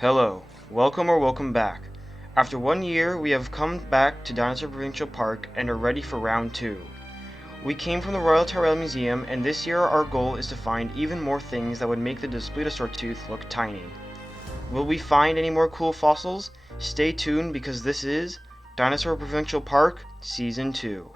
Hello, welcome or welcome back. After 1 year, we have come back to Dinosaur Provincial Park and are ready for round 2. We came from the Royal Tyrrell Museum, and this year our goal is to find even more things that would make the Daspletosaur tooth look tiny. Will we find any more cool fossils? Stay tuned because this is Dinosaur Provincial Park Season 2.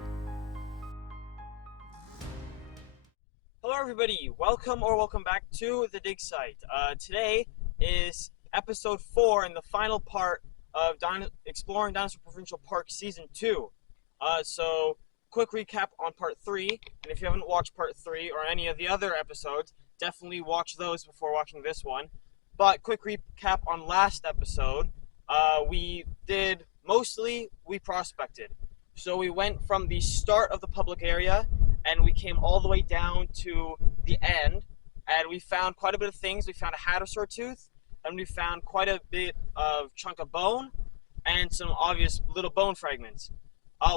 Hello everybody, welcome or welcome back to the dig site. Today is episode 4 and the final part of Exploring Dinosaur Provincial Park Season 2. So, quick recap on part 3, and if you haven't watched part 3 or any of the other episodes, definitely watch those before watching this one. But quick recap on last episode, we prospected. So we went from the start of the public area and we came all the way down to the end, and we found quite a bit of things. We found a hadrosaur tooth, and we found quite a bit of chunk of bone, and some obvious little bone fragments.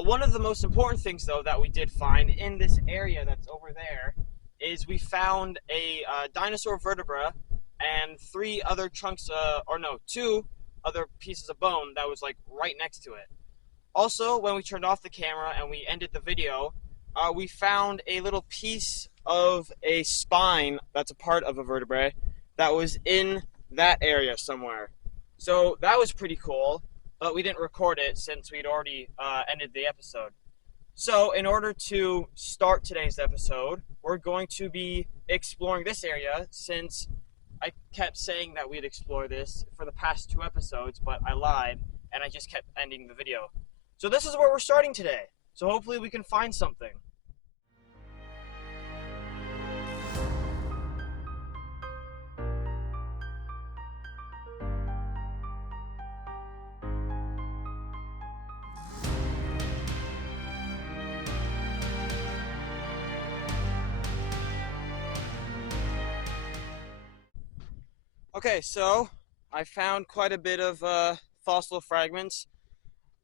One of the most important things, though, that we did find in this area that's over there is we found a dinosaur vertebra and two other pieces of bone that was like right next to it. Also, when we turned off the camera and we ended the video, we found a little piece of a spine that's a part of a vertebrae that was in that area somewhere. So that was pretty cool, but we didn't record it since we'd already ended the episode. So in order to start today's episode, we're going to be exploring this area, since I kept saying that we'd explore this for the past 2 episodes, but I lied and I just kept ending the video. So this is where we're starting today. So hopefully we can find something. Okay, so I found quite a bit of fossil fragments.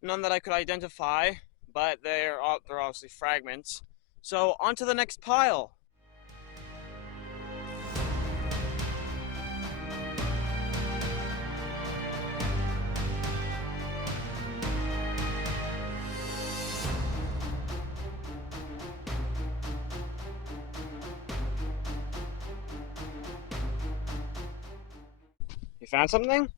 None that I could identify, but they're obviously fragments. So on to the next pile. You found something?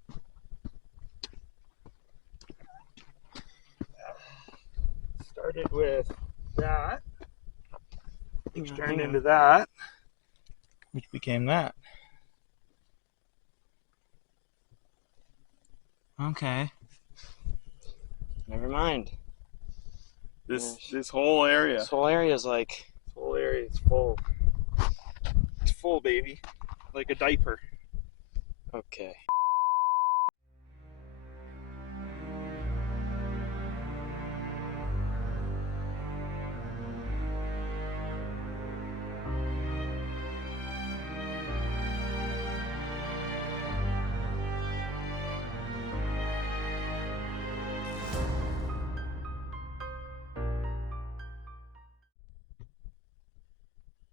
Started with that, which turned into that, which became that. Okay. Never mind. This whole area. This whole area is like... This whole area is full. It's full, baby. Like a diaper. Okay.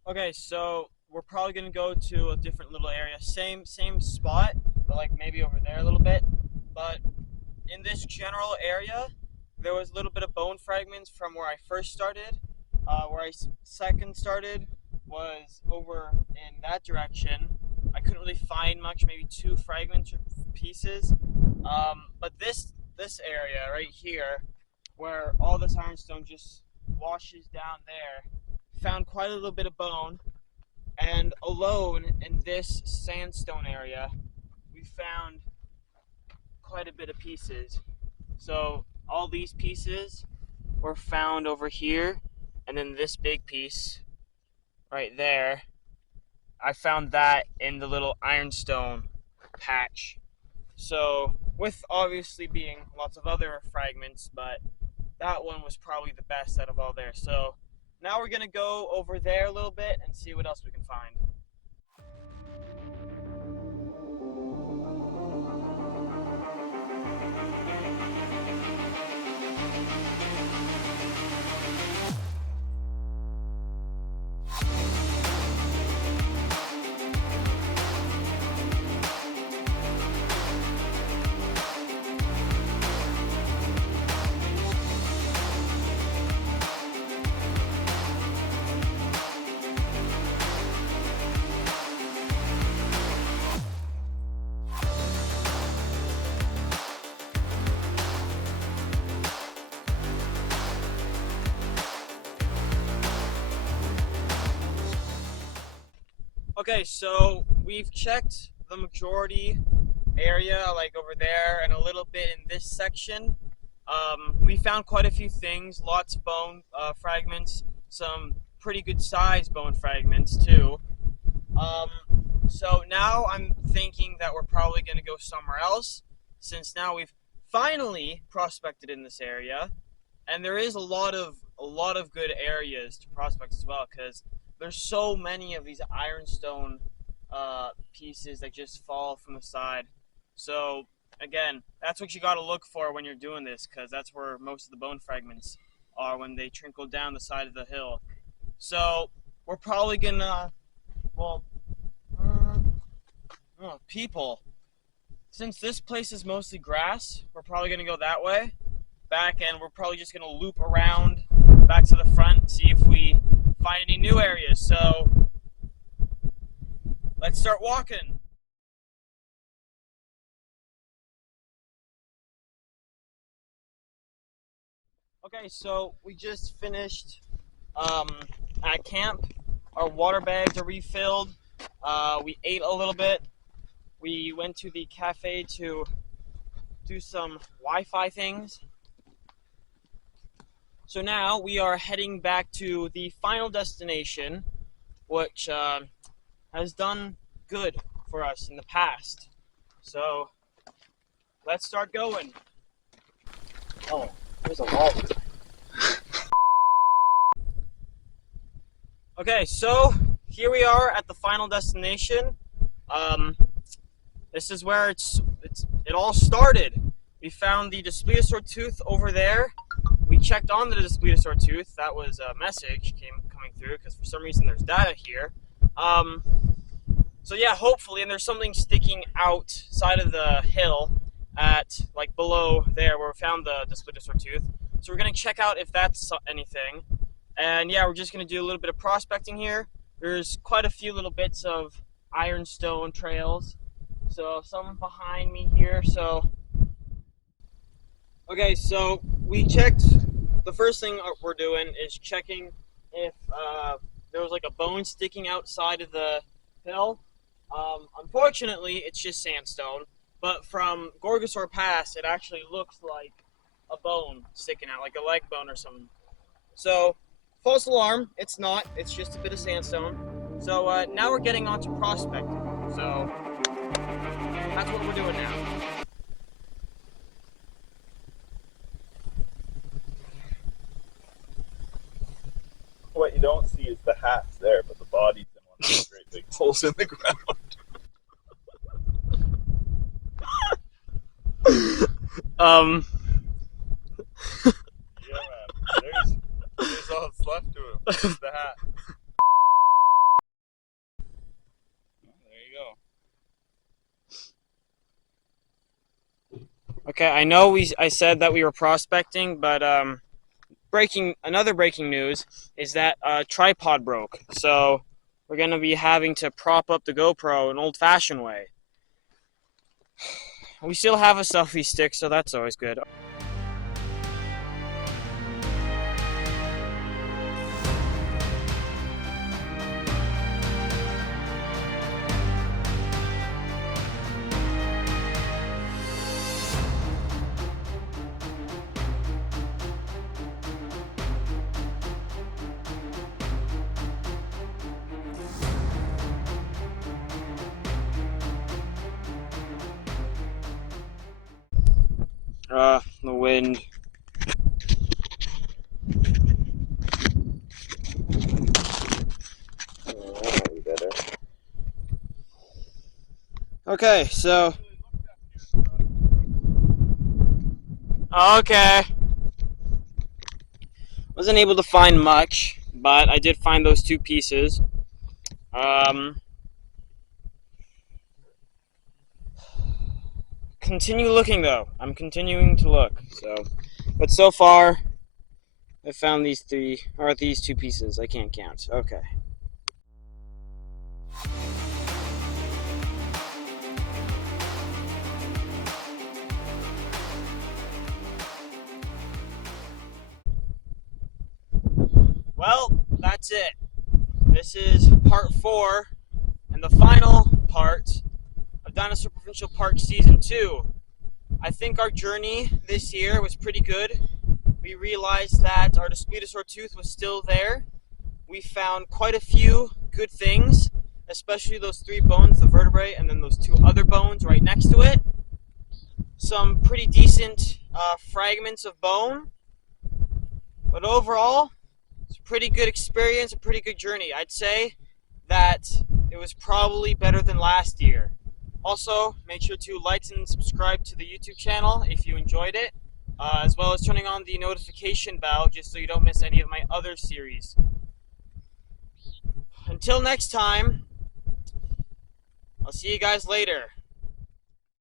Okay, so we're probably gonna go to a different little area. Same spot, but like maybe over there a little bit. But in this general area, there was a little bit of bone fragments from where I first started. Where I second started was over in that direction. I couldn't really find much, maybe 2 fragments or pieces. But this area right here, where all this ironstone just washes down there, found quite a little bit of bone, and alone in this sandstone area we found quite a bit of pieces. So all these pieces were found over here, and then this big piece right there, I found that in the little ironstone patch. So with obviously being lots of other fragments, but that one was probably the best out of all there. So now we're gonna go over there a little bit and see what else we can find. Okay, so we've checked the majority area, like over there, and a little bit in this section. We found quite a few things, lots of bone fragments, some pretty good sized bone fragments too. Um, so now I'm thinking that we're probably going to go somewhere else, since now we've finally prospected in this area, and there is a lot of good areas to prospect as well, because there's so many of these ironstone pieces that just fall from the side. So again, that's what you got to look for when you're doing this, because that's where most of the bone fragments are when they trickle down the side of the hill. So we're probably gonna, well, people. Since this place is mostly grass, we're probably gonna go that way back, and we're probably just gonna loop around back to the front, see if we find any new areas. So let's start walking. Okay, so we just finished at camp. Our water bags are refilled. We ate a little bit. We went to the cafe to do some Wi-Fi things. So now we are heading back to the final destination, which has done good for us in the past. So let's start going. Oh, there's a wall. Okay, so here we are at the final destination. This is where it all started. We found the Displetosaur tooth over there. We checked on the Displetosaur tooth. That was a message coming through, because for some reason there's data here. So yeah, hopefully, and there's something sticking outside of the hill at like below there where we found the Displetosaur tooth. So we're gonna check out if that's anything. And yeah, we're just gonna do a little bit of prospecting here. There's quite a few little bits of ironstone trails. So some behind me here. So okay, so we checked. The first thing we're doing is checking if there was like a bone sticking outside of the hill. Unfortunately, it's just sandstone. But from Gorgosaur Pass, it actually looks like a bone sticking out, like a leg bone or something. So false alarm, it's not. It's just a bit of sandstone. So now we're getting on to prospecting. So that's what we're doing now. What you don't see is the hat's there, but the body's in one of those great big holes in the ground. Yeah, man. There's all that's left to him. It's the hat. There you go. Okay, I know I said that we were prospecting, but another breaking news is that tripod broke. So we're gonna be having to prop up the GoPro an old-fashioned way. We still have a selfie stick, so that's always good. The wind. Okay, so. Okay. Wasn't able to find much, but I did find those two pieces. Continue looking though. I'm continuing to look. But so far, I found these two pieces. I can't count. Okay. Well, that's it. This is part 4, and and the final part of Dinosaur Provincial Park Season 2. I think our journey this year was pretty good. We realized that our Displetosaur tooth was still there. We found quite a few good things, especially those 3 bones, the vertebrae, and then those 2 other bones right next to it. Some pretty decent fragments of bone. But overall, it's a pretty good experience, a pretty good journey. I'd say that it was probably better than last year. Also, make sure to like and subscribe to the YouTube channel if you enjoyed it, as well as turning on the notification bell just so you don't miss any of my other series. Until next time, I'll see you guys later.